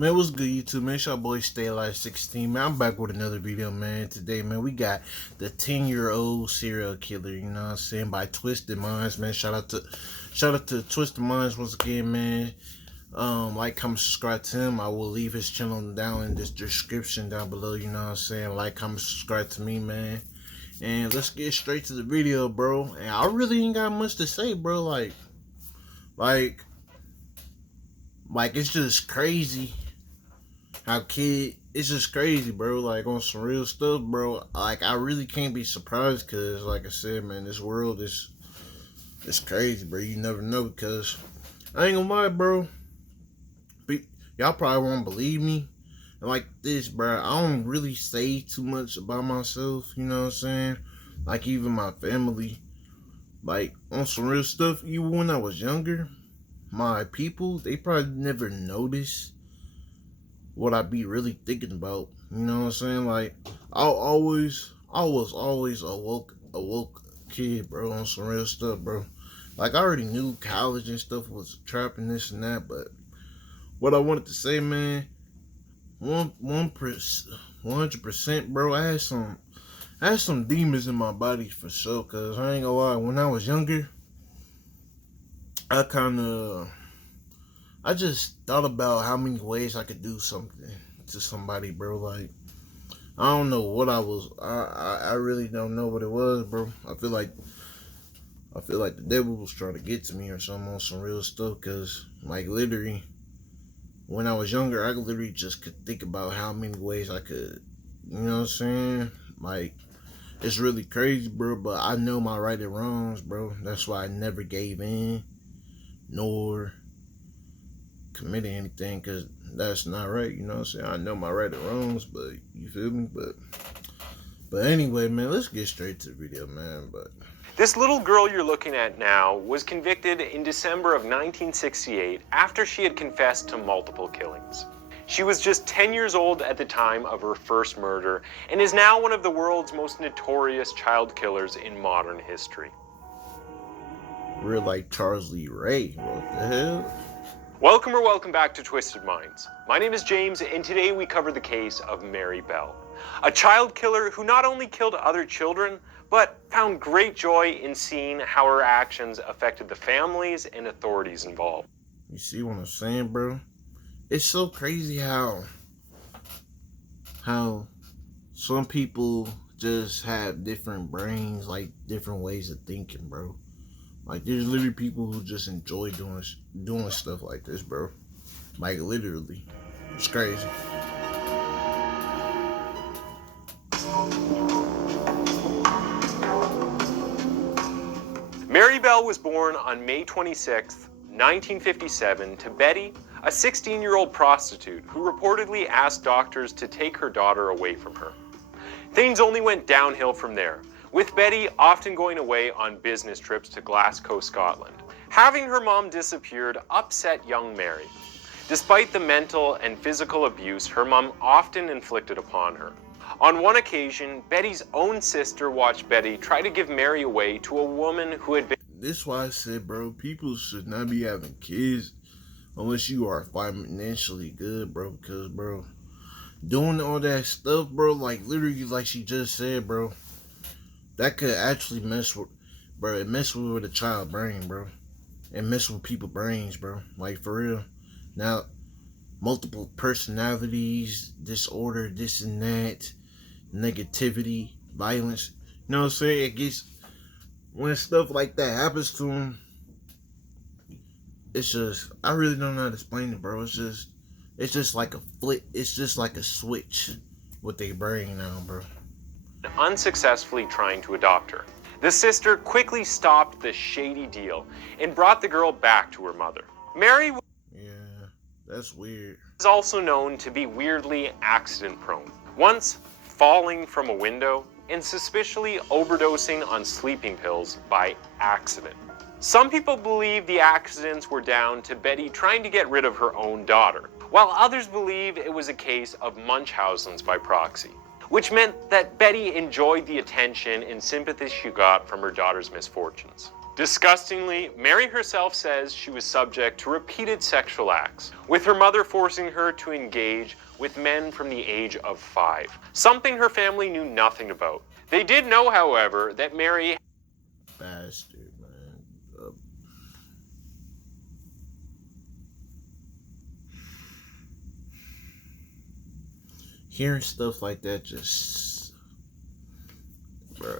Man, what's good, YouTube, man? It's your boy Stay Alive 16, man. I'm back with another video, man. Today, man, we got the 10-year-old serial killer, you know what I'm saying, by Twisted Minds, man. Shout out to Twisted Minds once again, man. Like, comment, subscribe to him. I will leave his channel down in this description down below, you know what I'm saying. Like, comment, subscribe to me, man. And let's get straight to the video, bro. And I really ain't got much to say, bro. Like, it's just crazy. It's just crazy, bro. Like, on some real stuff, bro. Like, I really can't be surprised, because, like I said, man, this world is, it's crazy, bro. You never know, because I ain't gonna lie, bro. But y'all probably won't believe me. And like this, bro, I don't really say too much about myself, you know what I'm saying? Like, even my family. Like, on some real stuff, even when I was younger, my people, they probably never noticed what I be really thinking about. You know what I'm saying? Like, I was always a woke kid, bro, on some real stuff, bro. Like, I already knew college and stuff was a trap and this and that, but what I wanted to say, man, 100%, bro, I had some demons in my body for sure, cause I ain't gonna lie, when I was younger, I just thought about how many ways I could do something to somebody, bro. Like, I don't know what I really don't know what it was, bro. I feel like the devil was trying to get to me or something on some real stuff. Cause, like, literally, when I was younger, I literally just could think about how many ways I could, you know what I'm saying? Like, it's really crazy, bro. But I know my right and wrongs, bro. That's why I never gave in, nor committing anything, because that's not right, you know what I'm saying? I know my right and wrongs, but you feel me? But anyway, man, let's get straight to the video, man. But this little girl you're looking at now was convicted in December of 1968 after she had confessed to multiple killings. She was just 10 years old at the time of her first murder and is now one of the world's most notorious child killers in modern history. real like Charles Lee Ray, what the hell? Welcome back to Twisted Minds. My name is James, and today we cover the case of Mary Bell, a child killer who not only killed other children, but found great joy in seeing how her actions affected the families and authorities involved. You see what I'm saying, bro? It's so crazy how some people just have different brains, like different ways of thinking, bro. Like, there's literally people who just enjoy doing stuff like this, bro. Like, literally. It's crazy. Mary Bell was born on May 26, 1957, to Betty, a 16-year-old prostitute who reportedly asked doctors to take her daughter away from her. Things only went downhill from there, with Betty often going away on business trips to Glasgow, Scotland. Having her mom disappeared upset young Mary, despite the mental and physical abuse her mom often inflicted upon her. On one occasion, Betty's own sister watched Betty try to give Mary away to a woman who had been... This is why I said, bro, people should not be having kids unless you are financially good, bro. Because, bro, doing all that stuff, bro, like, literally, like she just said, bro, that could actually mess with a child's brain, bro. And mess with people's brains, bro. Like, for real. Now, multiple personalities, disorder, this and that, negativity, violence. You know what I'm saying? It gets, when stuff like that happens to them, it's just, I really don't know how to explain it, bro. It's just like a flip. It's just like a switch with their brain now, bro. Unsuccessfully trying to adopt her. The sister quickly stopped the shady deal and brought the girl back to her mother. Mary That's weird. is also known to be weirdly accident-prone, once falling from a window and suspiciously overdosing on sleeping pills by accident. Some people believe the accidents were down to Betty trying to get rid of her own daughter, while others believe it was a case of Munchausen's by proxy, which meant that Betty enjoyed the attention and sympathy she got from her daughter's misfortunes. Disgustingly, Mary herself says she was subject to repeated sexual acts, with her mother forcing her to engage with men from the age of 5, something her family knew nothing about. They did know, however, that Mary Bastard, man. Hearing stuff like that just, bro,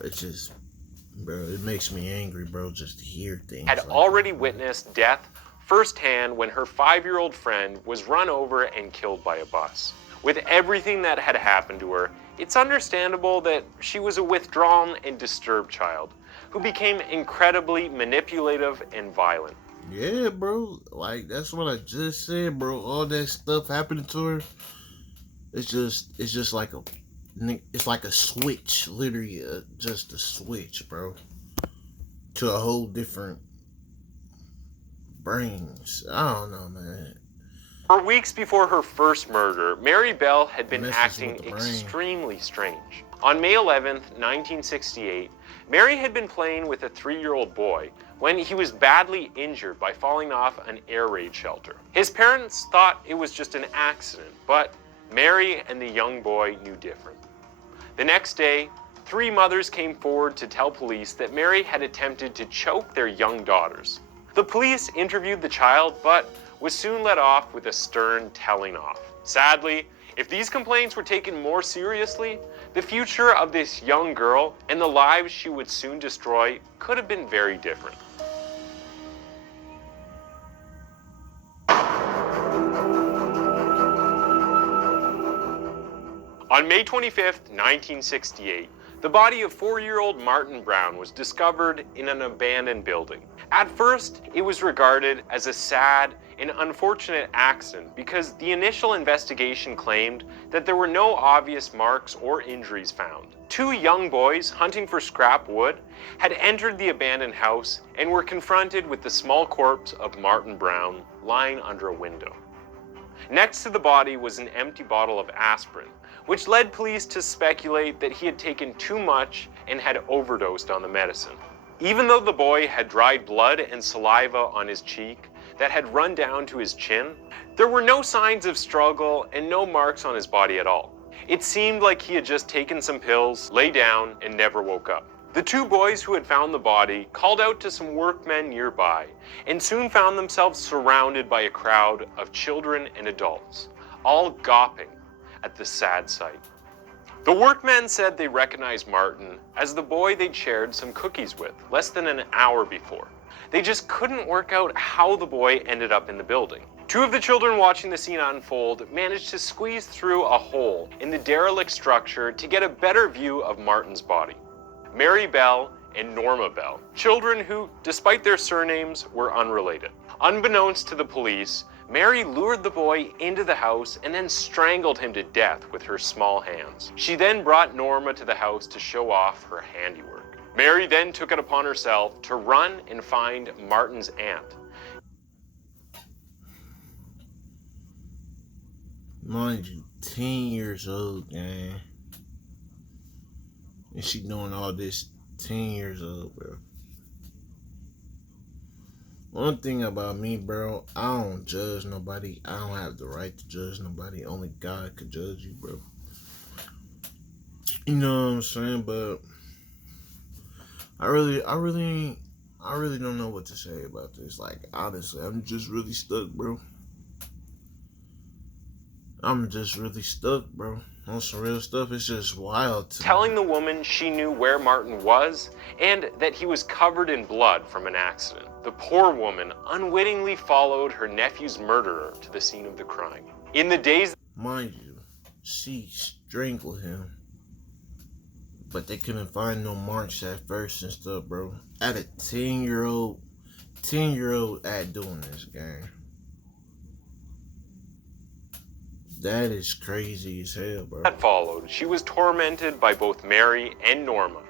it makes me angry, bro, just to hear things. Had like already that, witnessed death firsthand when her 5-year-old friend was run over and killed by a bus. With everything that had happened to her, it's understandable that she was a withdrawn and disturbed child who became incredibly manipulative and violent. Yeah, bro. Like, that's what I just said, bro. All that stuff happening to her. It's just like a switch, literally, just a switch, bro, to a whole different brains. I don't know, man. For weeks before her first murder, Mary Bell had been Messes acting with the brain. extremely strange. On May 11th, 1968, Mary had been playing with a 3-year-old boy when he was badly injured by falling off an air raid shelter. His parents thought it was just an accident, but Mary and the young boy knew different. The next day, 3 mothers came forward to tell police that Mary had attempted to choke their young daughters. The police interviewed the child, but was soon let off with a stern telling off. Sadly, if these complaints were taken more seriously, the future of this young girl and the lives she would soon destroy could have been very different. On May 25th, 1968, the body of 4-year-old Martin Brown was discovered in an abandoned building. At first, it was regarded as a sad and unfortunate accident because the initial investigation claimed that there were no obvious marks or injuries found. 2 young boys hunting for scrap wood had entered the abandoned house and were confronted with the small corpse of Martin Brown lying under a window. Next to the body was an empty bottle of aspirin, which led police to speculate that he had taken too much and had overdosed on the medicine. Even though the boy had dried blood and saliva on his cheek that had run down to his chin, there were no signs of struggle and no marks on his body at all. It seemed like he had just taken some pills, lay down, and never woke up. The 2 boys who had found the body called out to some workmen nearby and soon found themselves surrounded by a crowd of children and adults, all gawping at the sad sight. The workmen said they recognized Martin as the boy they'd shared some cookies with less than an hour before. They just couldn't work out how the boy ended up in the building. 2 of the children watching the scene unfold managed to squeeze through a hole in the derelict structure to get a better view of Martin's body. Mary Bell and Norma Bell, children who, despite their surnames, were unrelated. Unbeknownst to the police, Mary lured the boy into the house and then strangled him to death with her small hands. She then brought Norma to the house to show off her handiwork. Mary then took it upon herself to run and find Martin's aunt. Mind you, 10 years old, gang. And she doing all this 10 years old, bro. One thing about me, bro, I don't judge nobody. I don't have the right to judge nobody. Only God could judge you, bro. You know what I'm saying? But I really don't know what to say about this. Like, honestly, I'm just really stuck, bro. I'm just really stuck, bro. On some real stuff, it's just wild to Telling me. the woman she knew where Martin was and that he was covered in blood from an accident. The poor woman unwittingly followed her nephew's murderer to the scene of the crime. In the days... Mind you, she strangled him. But they couldn't find no marks at first and stuff, bro. At a 10-year-old at doing this, gang. That is crazy as hell, bro. that followed, she was tormented by both Mary and Norma,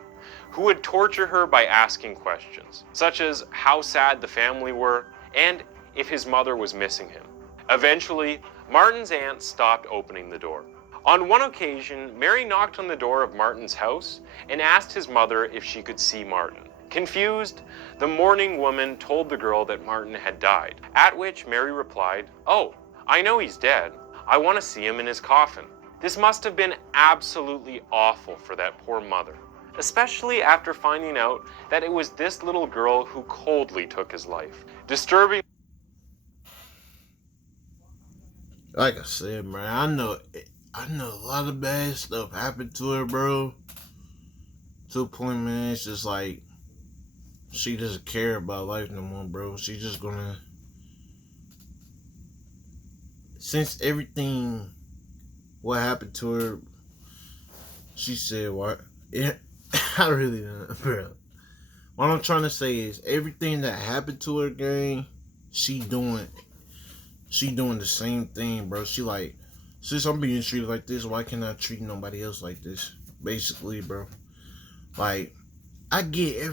who would torture her by asking questions, such as how sad the family were and if his mother was missing him. Eventually, Martin's aunt stopped opening the door. On one occasion, Mary knocked on the door of Martin's house and asked his mother if she could see Martin. Confused, the mourning woman told the girl that Martin had died, at which Mary replied, "Oh, I know he's dead. I want to see him in his coffin." This must have been absolutely awful for that poor mother, especially after finding out that it was this little girl who coldly took his life. Disturbing. Like I said, man, I know a lot of bad stuff happened to her, bro. To a point, man, it's just like she doesn't care about life no more, bro. She's just gonna, since everything what happened to her, she said what? Yeah, I really don't, bro. What I'm trying to say is everything that happened to her, gang, she doing the same thing, bro. She like, since I'm being treated like this, why can't I treat nobody else like this? Basically, bro. Like, I get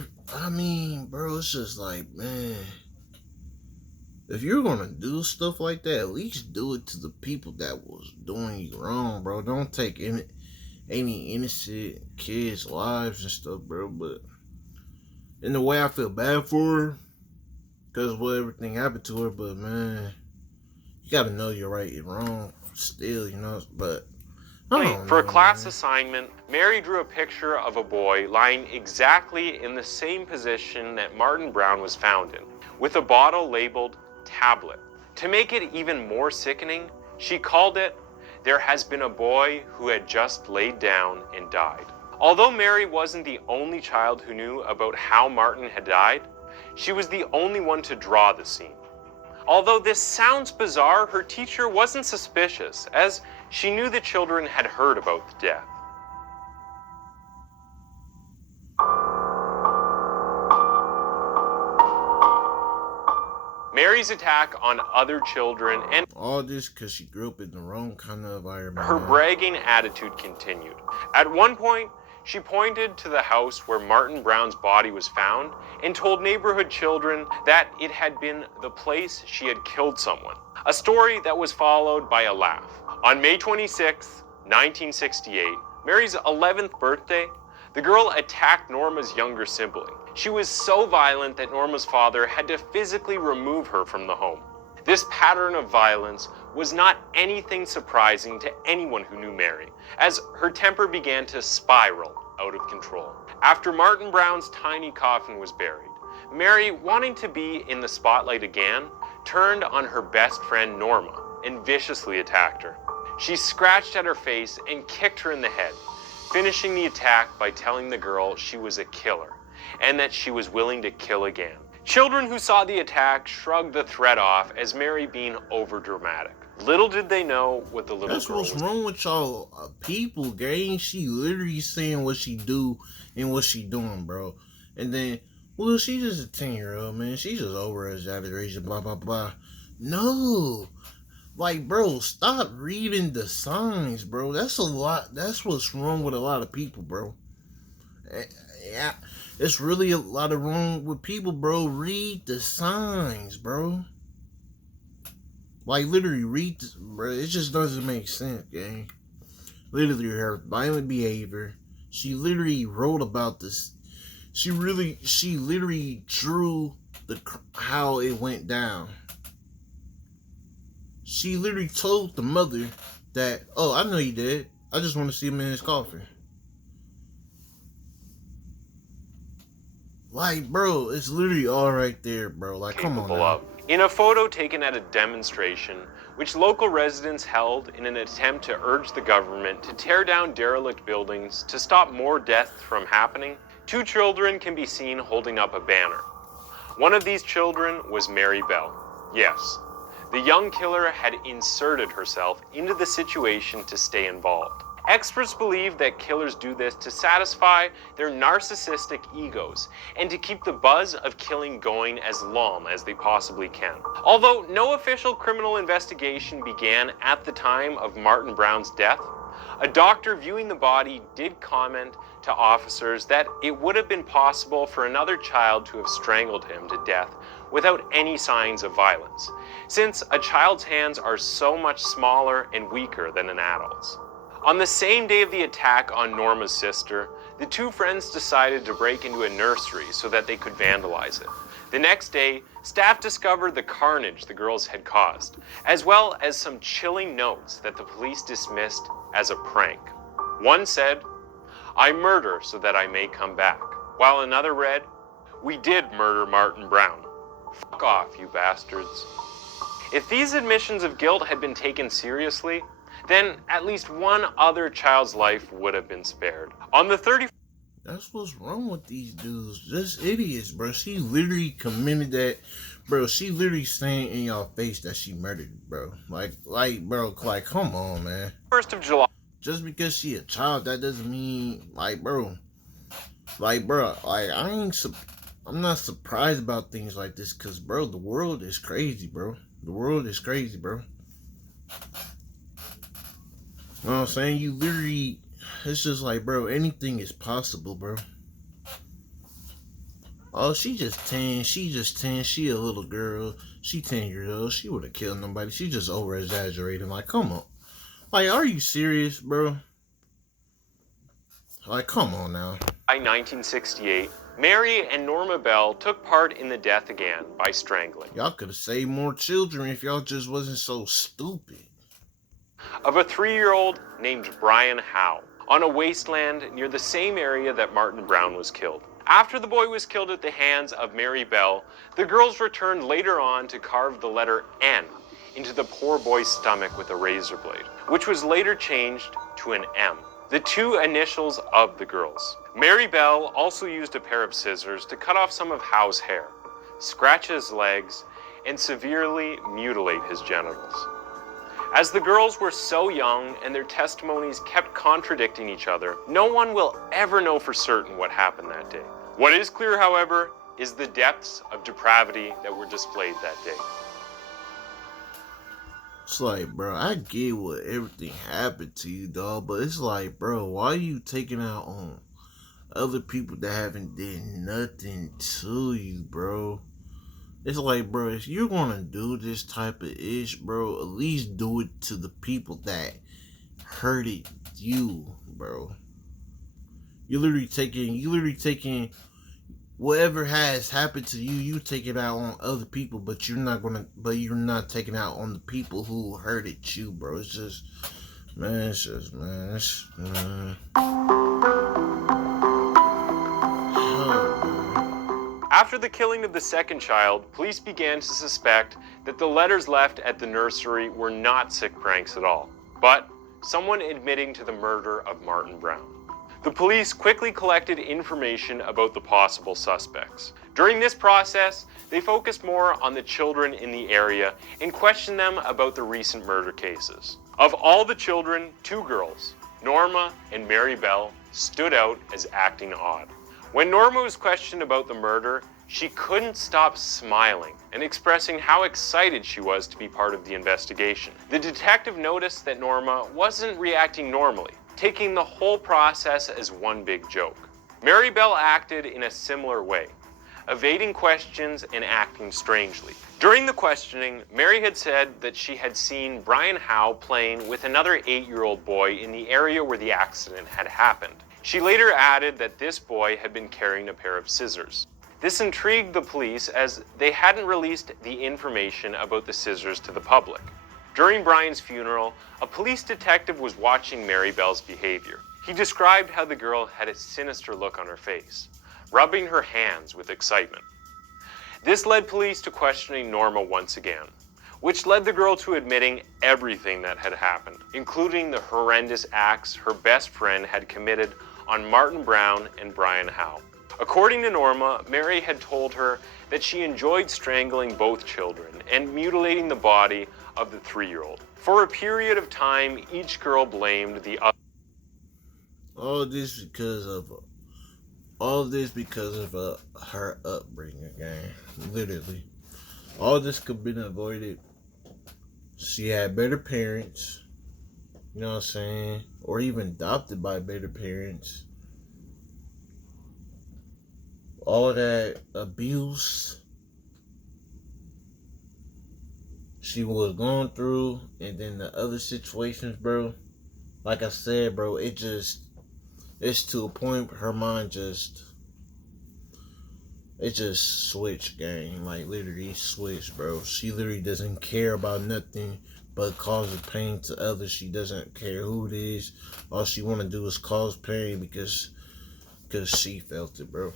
bro, it's just like, man, if you're gonna do stuff like that, at least do it to the people that was doing you wrong, bro. Don't take any innocent kids' lives and stuff, bro. But in the way, I feel bad for her because of what everything happened to her. But man, you gotta know you're right and wrong still, you know. But for a class assignment, Mary drew a picture of a boy lying exactly in the same position that Martin Brown was found in, with a bottle labeled tablet. To make it even more sickening, she called it, "There has been a boy who had just laid down and died." Although Mary wasn't the only child who knew about how Martin had died, she was the only one to draw the scene. Although this sounds bizarre, her teacher wasn't suspicious, as she knew the children had heard about the death. Mary's attack on other children and all this because she grew up in the wrong kind of environment. Her bragging attitude continued. At one point, she pointed to the house where Martin Brown's body was found and told neighborhood children that it had been the place she had killed someone. A story that was followed by a laugh. On May 26, 1968, Mary's 11th birthday, the girl attacked Norma's younger sibling. She was so violent that Norma's father had to physically remove her from the home. This pattern of violence was not anything surprising to anyone who knew Mary, as her temper began to spiral out of control. After Martin Brown's tiny coffin was buried, Mary, wanting to be in the spotlight again, turned on her best friend Norma and viciously attacked her. She scratched at her face and kicked her in the head, finishing the attack by telling the girl she was a killer and that she was willing to kill again. Children who saw the attack shrugged the threat off as Mary being overdramatic. Little did they know what the little That's girl what's was. wrong with y'all people, gang. She literally saying what she do and what she doing, bro. And then, well, she's just a 10-year-old, man. She's just over exaggeration, blah, blah, blah. No. Like, bro, stop reading the signs, bro. That's a lot. That's what's wrong with a lot of people, bro. Yeah, it's really a lot of wrong with people, bro. Read the signs, bro. Like, literally, read this, bro. It just doesn't make sense, gang. Literally, her violent behavior. She literally wrote about this. She literally drew how it went down. She literally told the mother that, "Oh, I know you did. I just want to see him in his coffin." Like, bro, it's literally all right there, bro. Like, come on now. In a photo taken at a demonstration, which local residents held in an attempt to urge the government to tear down derelict buildings to stop more deaths from happening, 2 children can be seen holding up a banner. One of these children was Mary Bell. Yes, the young killer had inserted herself into the situation to stay involved. Experts believe that killers do this to satisfy their narcissistic egos and to keep the buzz of killing going as long as they possibly can. Although no official criminal investigation began at the time of Martin Brown's death, a doctor viewing the body did comment to officers that it would have been possible for another child to have strangled him to death without any signs of violence, since a child's hands are so much smaller and weaker than an adult's. On the same day of the attack on Norma's sister, the two friends decided to break into a nursery so that they could vandalize it. The next day, staff discovered the carnage the girls had caused, as well as some chilling notes that the police dismissed as a prank. One said, "I murder so that I may come back," while another read, "We did murder Martin Brown. Fuck off, you bastards." If these admissions of guilt had been taken seriously, then at least one other child's life would have been spared. On the 30th. That's what's wrong with these dudes. Just idiots, bro. She literally committed that, bro. She literally saying in your face that she murdered, bro. Like, bro, like, come on, man. 1st of July. Just because she a child, that doesn't mean, like, bro, I'm not surprised about things like this, cause, bro, the world is crazy, bro. The world is crazy, bro. You know what I'm saying? You literally, it's just like, bro, anything is possible, bro. Oh, she just 10. She a little girl. She 10 years old. She would have killed nobody. She just over-exaggerating. Like, come on. Like, are you serious, bro? Like, come on now. By 1968, Mary and Norma Bell took part in the death again by strangling. Y'all could have saved more children if y'all just wasn't so stupid. Of a 3-year-old named Brian Howe on a wasteland near the same area that Martin Brown was killed. After the boy was killed at the hands of Mary Bell, the girls returned later on to carve the letter N into the poor boy's stomach with a razor blade, which was later changed to an M, the two initials of the girls. Mary Bell also used a pair of scissors to cut off some of Howe's hair, scratch his legs, and severely mutilate his genitals. As the girls were so young and their testimonies kept contradicting each other, no one will ever know for certain what happened that day. What is clear, however, is the depths of depravity that were displayed that day. It's like, bro, I get what everything happened to you, dog, but it's like, bro, why are you taking out on other people that haven't did nothing to you, bro? It's like, bro, if you're gonna do this type of ish, bro, at least do it to the people that hurted you, bro. You're literally taking whatever has happened to you, you take it out on other people, but you're not taking out on the people who hurted you, bro. It's just, man, After the killing of the second child, police began to suspect that the letters left at the nursery were not sick pranks at all, but someone admitting to the murder of Martin Brown. The police quickly collected information about the possible suspects. During this process, they focused more on the children in the area and questioned them about the recent murder cases. Of all the children, 2 girls, Norma and Mary Bell, stood out as acting odd. When Norma was questioned about the murder, she couldn't stop smiling and expressing how excited she was to be part of the investigation. The detective noticed that Norma wasn't reacting normally, taking the whole process as one big joke. Mary Bell acted in a similar way, evading questions and acting strangely. During the questioning, Mary had said that she had seen Brian Howe playing with another 8-year-old boy in the area where the accident had happened. She later added that this boy had been carrying a pair of scissors. This intrigued the police as they hadn't released the information about the scissors to the public. During Brian's funeral, a police detective was watching Mary Bell's behavior. He described how the girl had a sinister look on her face, rubbing her hands with excitement. This led police to questioning Norma once again, which led the girl to admitting everything that had happened, including the horrendous acts her best friend had committed on Martin Brown and Brian Howe. According to Norma, Mary had told her that she enjoyed strangling both children and mutilating the body of the 3-year-old. For a period of time, each girl blamed the other. All this because of her upbringing, gang. Literally. All this could have been avoided. She had better parents, you know what I'm saying? Or even adopted by better parents. All that abuse she was going through, and then the other situations, bro. Like I said, bro, it just it's to a point where her mind it just switched, gang. Like, literally switched, bro. She literally doesn't care about nothing but causing pain to others. She doesn't care who it is. All she want to do is cause pain because she felt it, bro.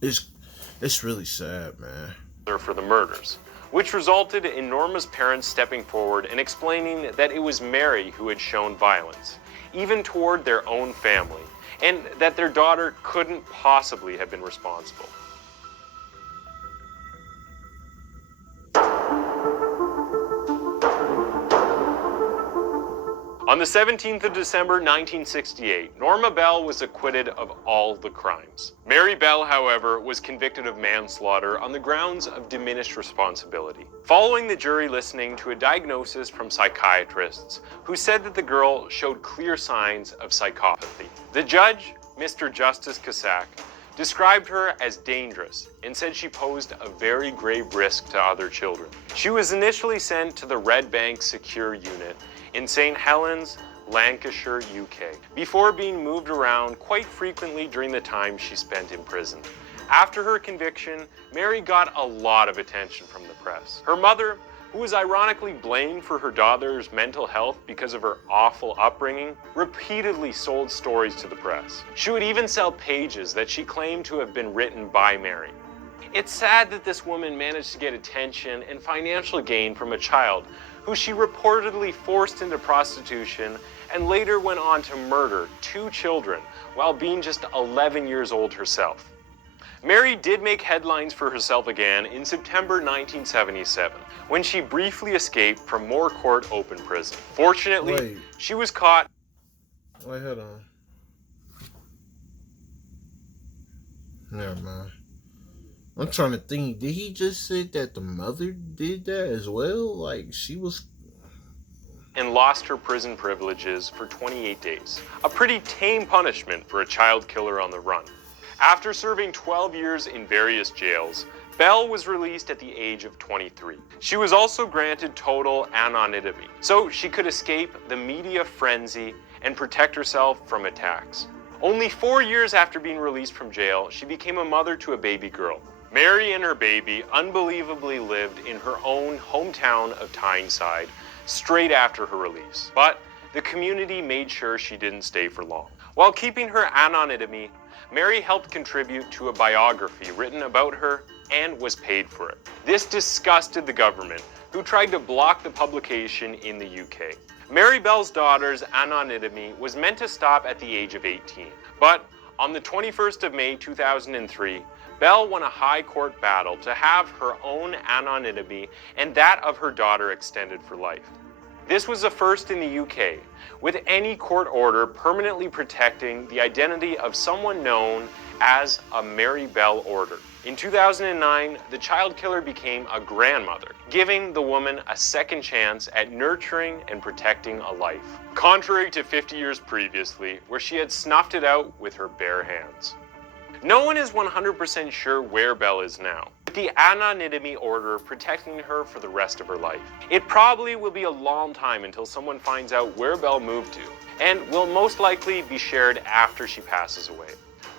It's really sad, man. For the murders, which resulted in Norma's parents stepping forward and explaining that it was Mary who had shown violence, even toward their own family, and that their daughter couldn't possibly have been responsible. On the 17th of December, 1968, Norma Bell was acquitted of all the crimes. Mary Bell, however, was convicted of manslaughter on the grounds of diminished responsibility, following the jury listening to a diagnosis from psychiatrists who said that the girl showed clear signs of psychopathy. The judge, Mr. Justice Casack, described her as dangerous and said she posed a very grave risk to other children. She was initially sent to the Red Bank Secure Unit in St. Helens, Lancashire, UK, before being moved around quite frequently during the time she spent in prison. After her conviction, Mary got a lot of attention from the press. Her mother, who was ironically blamed for her daughter's mental health because of her awful upbringing, repeatedly sold stories to the press. She would even sell pages that she claimed to have been written by Mary. It's sad that this woman managed to get attention and financial gain from a child who she reportedly forced into prostitution and later went on to murder 2 children while being just 11 years old herself. Mary did make headlines for herself again in September 1977, when she briefly escaped from Moore Court Open Prison. Fortunately, she was caught. Wait, hold on. Never mind. I'm trying to think, did he just say that the mother did that as well? Like, she was... And lost her prison privileges for 28 days. A pretty tame punishment for a child killer on the run. After serving 12 years in various jails, Bell was released at the age of 23. She was also granted total anonymity, so she could escape the media frenzy and protect herself from attacks. Only 4 years after being released from jail, she became a mother to a baby girl. Mary and her baby unbelievably lived in her own hometown of Tyneside straight after her release. But the community made sure she didn't stay for long. While keeping her anonymity, Mary helped contribute to a biography written about her and was paid for it. This disgusted the government, who tried to block the publication in the UK. Mary Bell's daughter's anonymity was meant to stop at the age of 18, but on the 21st of May 2003, Bell won a high court battle to have her own anonymity and that of her daughter extended for life. This was the first in the UK, with any court order permanently protecting the identity of someone known as a Mary Bell order. In 2009, the child killer became a grandmother, giving the woman a second chance at nurturing and protecting a life, contrary to 50 years previously, where she had snuffed it out with her bare hands. No one is 100% sure where Bell is now, with the anonymity order protecting her for the rest of her life. It probably will be a long time until someone finds out where Bell moved to, and will most likely be shared after she passes away.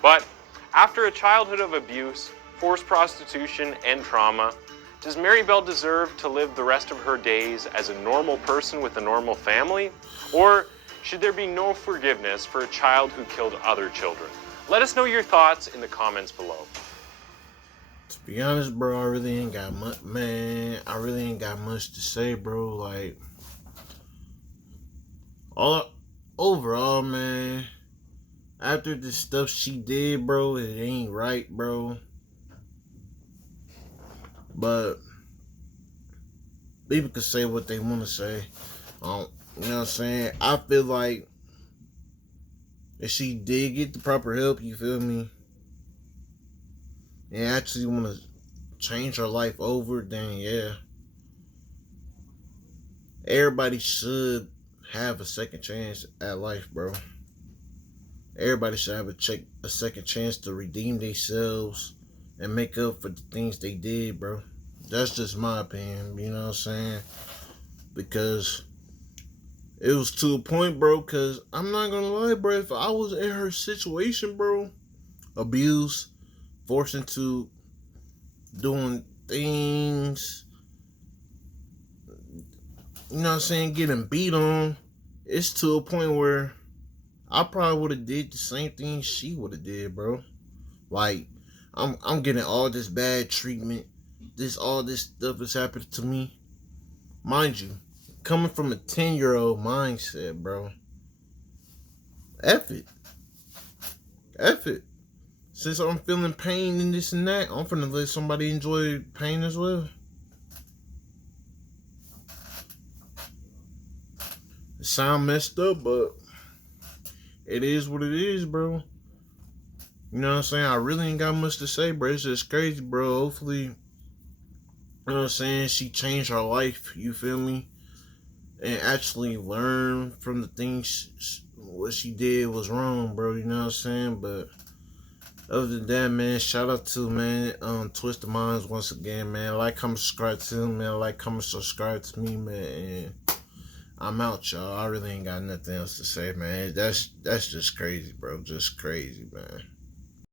But after a childhood of abuse, forced prostitution, and trauma, does Mary Bell deserve to live the rest of her days as a normal person with a normal family? Or should there be no forgiveness for a child who killed other children? Let us know your thoughts in the comments below. To be honest, bro, I really ain't got much, man. I really ain't got much to say, bro. Like, overall, man, after the stuff she did, bro, it ain't right, bro. But people can say what they want to say. You know what I'm saying? I feel like if she did get the proper help, you feel me, and actually want to change her life over, then yeah, everybody should have a second chance at life, bro. Everybody should have a second chance to redeem themselves and make up for the things they did, bro. That's just my opinion, you know what I'm saying? Because it was to a point, bro, because I'm not gonna lie, bro, if I was in her situation, bro, abused, forced into doing things, you know what I'm saying, getting beat on, it's to a point where I probably would have did the same thing she would have did, bro. Like, I'm getting all this bad treatment, all this stuff is happening to me. Mind you, coming from a 10-year-old mindset, bro. F it. F it. Since I'm feeling pain and this and that, I'm finna let somebody enjoy pain as well. It sound messed up, but it is what it is, bro. You know what I'm saying? I really ain't got much to say, bro. It's just crazy, bro. Hopefully, you know what I'm saying, she changed her life, you feel me? And actually learn from the things what she did was wrong, bro. You know what I'm saying? But other than that, man, shout out to, man, Twisted Minds once again, man. Like, comment, subscribe to him, man. Like, comment, subscribe to me, man. And I'm out, y'all. I really ain't got nothing else to say, man. That's just crazy, bro. Just crazy, man.